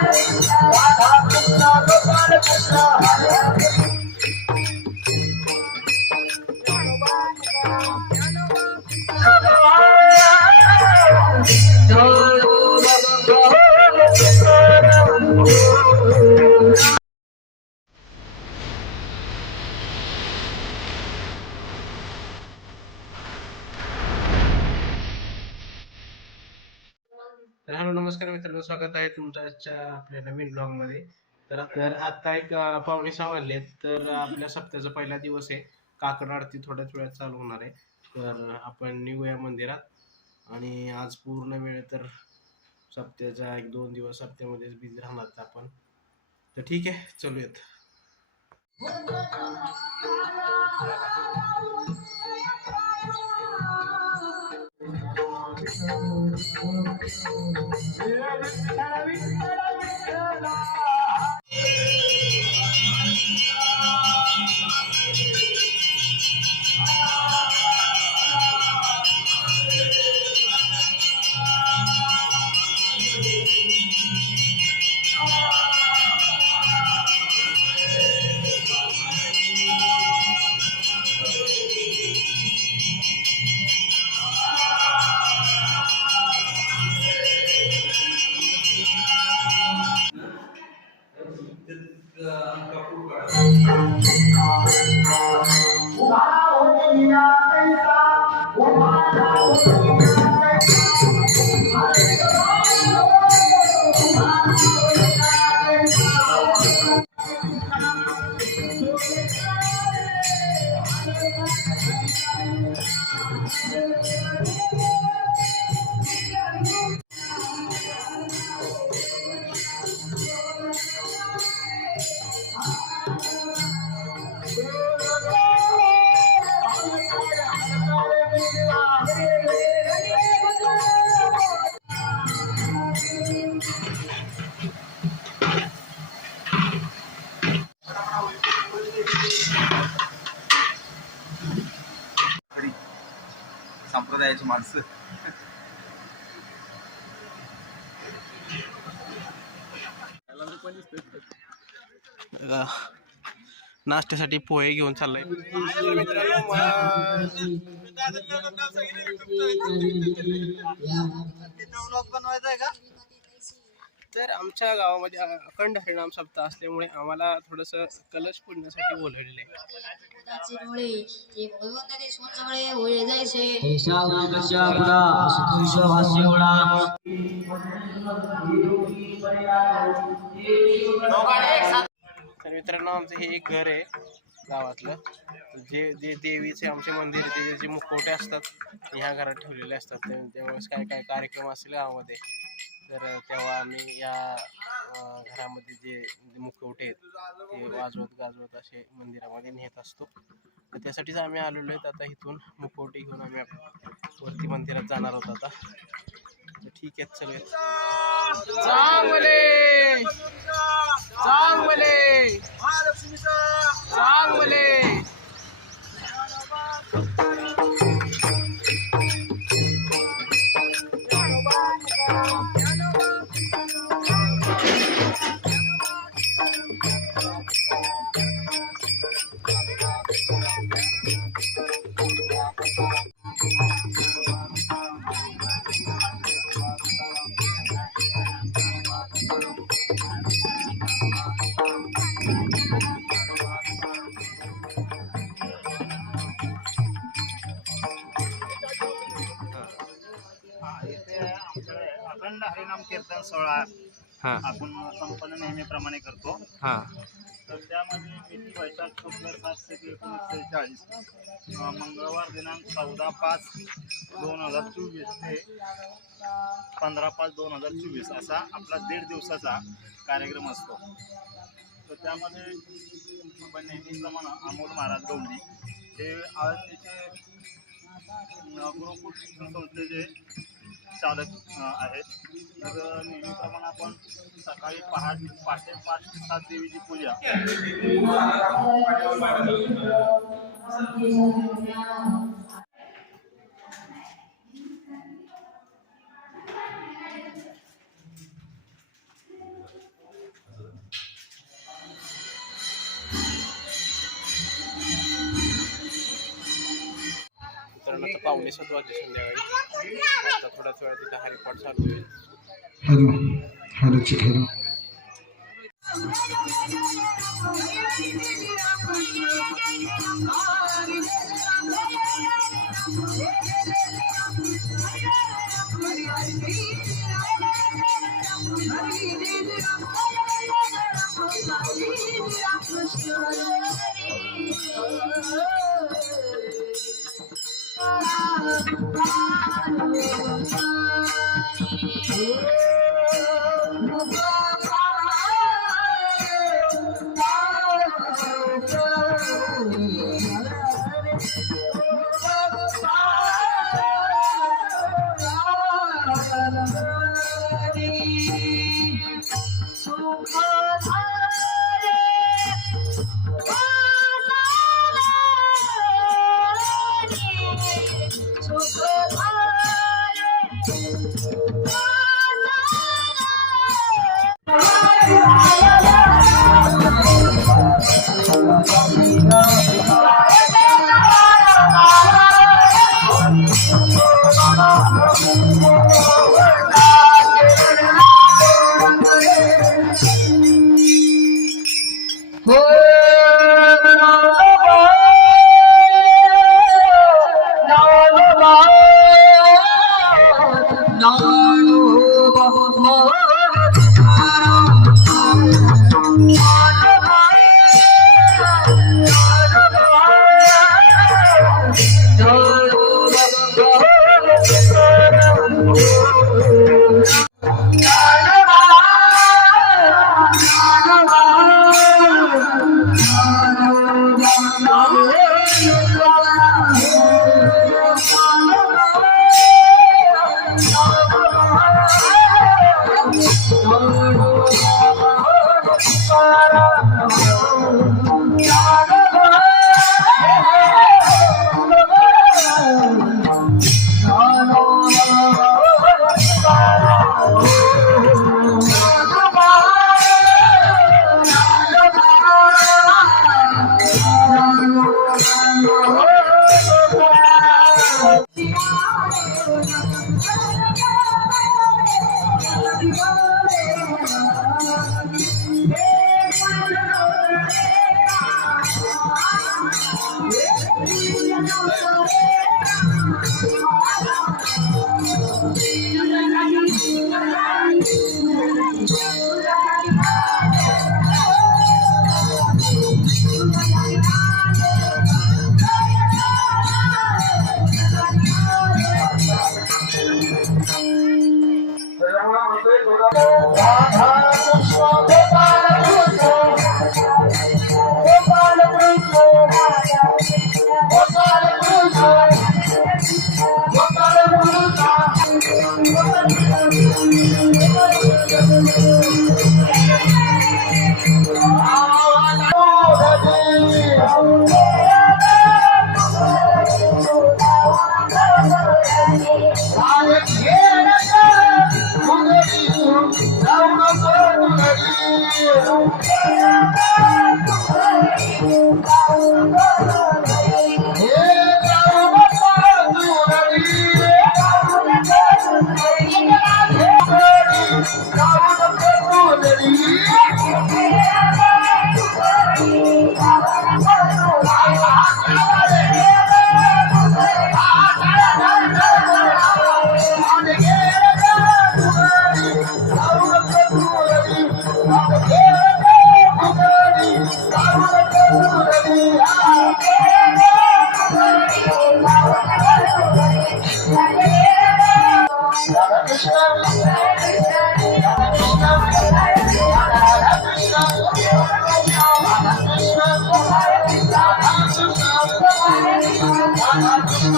Krishna, Radha Krishna, Gopal Krishna. आजच्या आपल्या नवीन ब्लॉगमध्ये. तर तर आता एक पाहुणे पावणे तर आपल्या सप्त्याचा पहिला दिवस आहे. काकड आरती थोड्याच वेळात चालू होणार आहे. तर आपण निघूया मंदिरात. आणि आज पूर्ण वेळ तर सप्त्याचा एक दोन दिवस सप्त्यामध्येच बिझी राहणार आपण. तर ठीक आहे चलूयात. விட்டட விட்டட விட்டடா संप्रदायाची माणसं. नाश्त्यासाठी पोहे घेऊन चाललाय. तर आमच्या गावामध्ये अखंड हरिणाम सप्ताह असल्यामुळे आम्हाला थोडस कलश पुडण्यासाठी बोलवलेलं आहे. ते तर मित्रांनो आमचं हे एक घर आहे गावातलं. जे जे देवीचे आमचे मंदिर त्याचे जे मुखवटे असतात ते ह्या घरात ठेवलेले असतात. त्या- त्यावेळेस काय काय कार्यक्रम असतील गावामध्ये? तर तेव्हा आम्ही या घरामध्ये जे मुखवटे आहेत ते वाजवत गाजवत असे मंदिरामध्ये नेत असतो. तर त्यासाठीच आम्ही आलेलो आहेत. आता इथून मुखवटे घेऊन आम्ही वरती मंदिरात जाणार आहोत आता. तर ठीक आहे चल चांगले! चांगले! चांगले! अखंड हरिनाम कीर्तन सोहळा हा. आपण संपन्न नेहमीप्रमाणे करतो. हा. तर त्यामध्ये किती वैशाख शुक्ल सातशे एकोणीसशे चाळीस. मंगळवार दिनांक चौदा पाच दोन हजार चोवीस ते पंधरा पाच दोन हजार चोवीस असा आपला दीड दिवसाचा कार्यक्रम असतो. तर त्यामध्ये आपण नेहमीप्रमाणे अमोल महाराज गौंडी हे आळंदीचे गुरुकुल संस्थेचे चालक आहेत. तर नेहमीप्रमाणे आपण सकाळी पहाटे पहाटे पाच ते सात देवीची पूजा. पावणे सात वाजले संध्याकाळी आता थोड्याच वेळात तिथं हरिपाठ चालू आहे hello hello chick hello Thank Thank you.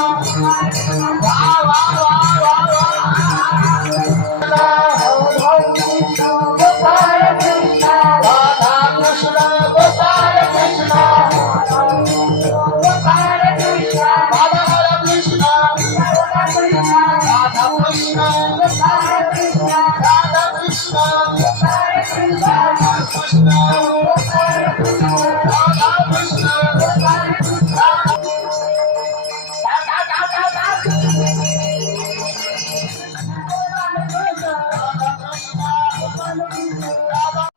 哇哇哇哇哇 I'm a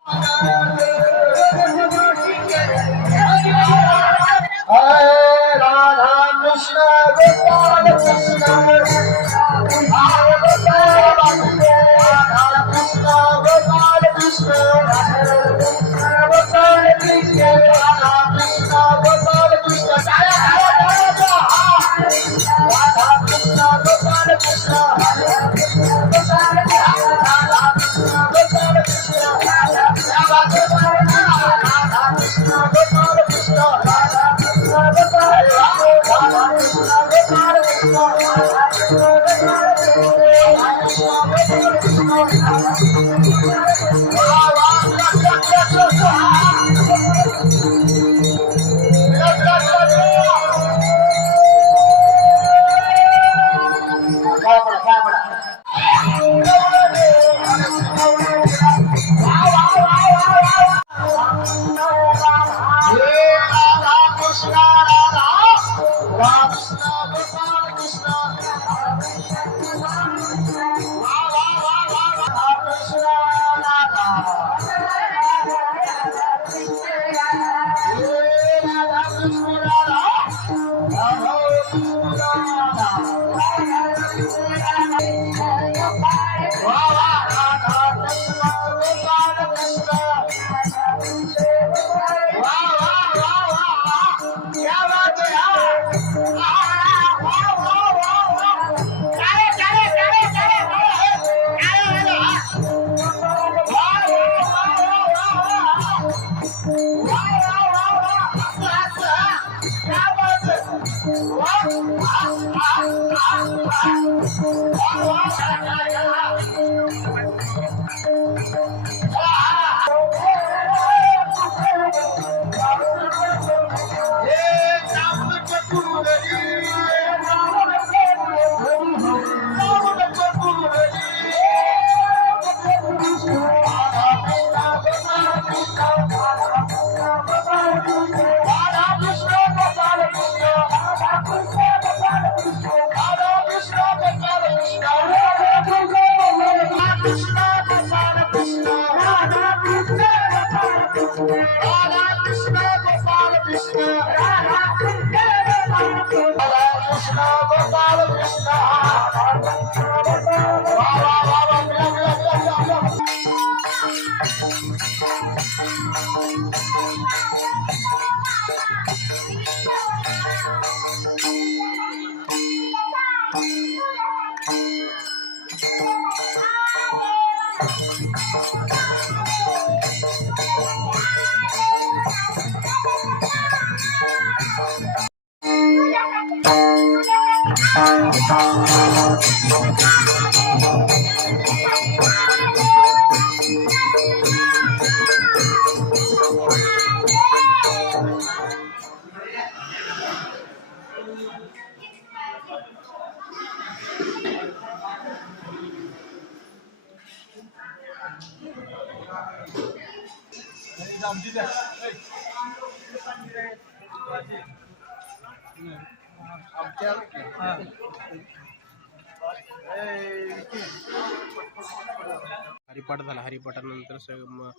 Haripath झाला. हरिपाठानंतर सगळं म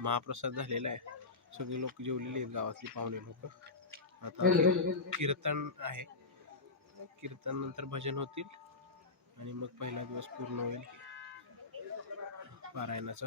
महाप्रसाद झालेला आहे. सगळे लोक जेवलेले आहेत गावातली पाहुणे लोक. आता कीर्तन आहे. कीर्तन नंतर भजन होतील. आणि मग पहिला दिवस पूर्ण होईल. पारायणाचा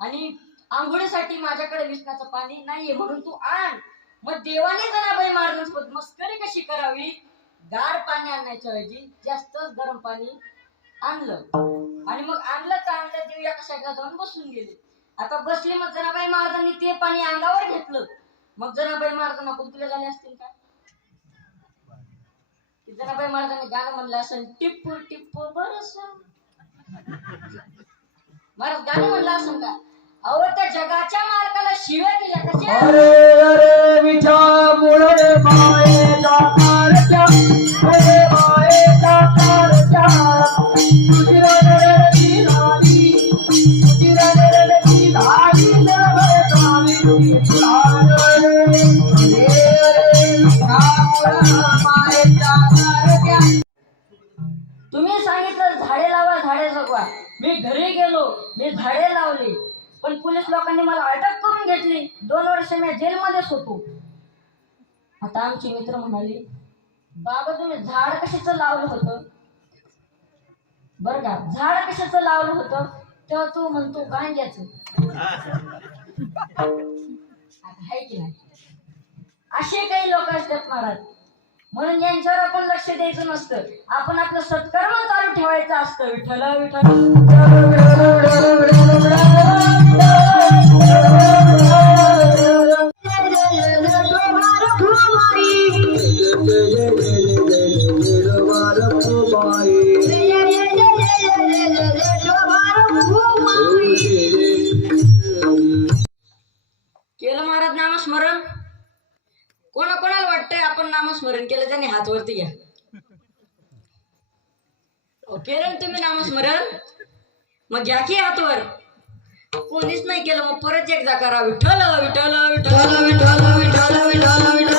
आणि आंघोळीसाठी माझ्याकडे विष्णाचं पाणी नाहीये म्हणून तू आण. मग देवाने जनाबाई महाराजांसोबत मस्करी कशी करावी? गार पाणी आणायच्या ऐवजी जास्तच गरम पाणी आणलं. आणि मग आणलं तर आणलं देव एका जाऊन बसून गेले. आता बसले मग जनाबाई महाराजांनी ते पाणी अंगावर घेतलं. मग जनाबाई महाराजांना कुंतले झाले असतील का जनाबाई महाराजांनी गाणं म्हणलं असं टिप्पू टिप्पू बरस महाराज गाणं म्हणलं असं का? अहो त्या जगाच्या मालकाला शिव्या दिल्या कशा अरे अरे मिठा मुळे मायेचा कारच्या अरे मायेचा कारच्या झाडे जगवा. मी घरी गेलो मी झाडे लावली पण पोलीस लोकांनी मला अटक करून घेतली. दोन वर्ष मी जेलमध्येच होतो आता आमची मित्र म्हणाली बाबा तुम्ही झाड कशाचं लावलं होतं? बरं का झाड कशाचं लावलं होतं? तेव्हा तू म्हणतो गांजाचं आता आहे की नाही? असे काही लोक असतात महाराज. म्हणून यांच्यावर आपण लक्ष द्यायचं नसतं आपण आपलं सत्कर्म चालू ठेवायचं असतं विठ्ठल विठ्ठल वरती घ्या अहो, केलं तुम्ही नामस्मरण मग घ्या की हातवर. कोणीच नाही केलं मग परत एकदा करा. विठ्ठल विठ्ठल विठ्ठल विठ्ठल विठ्ठल विठ्ठल विठ्ठल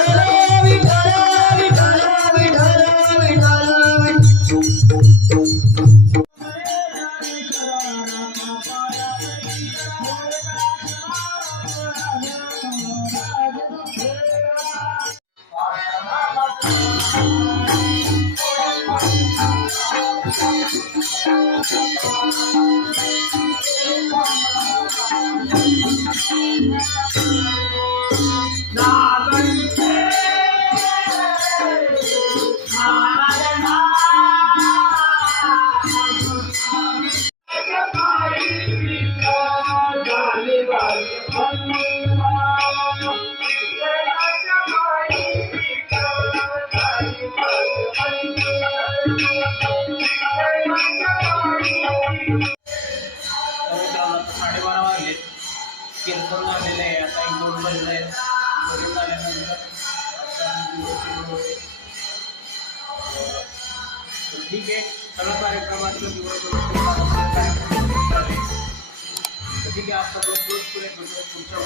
सगळं कार्यक्रमाचं दिवस तर ठीक आहे आपण पुढच्या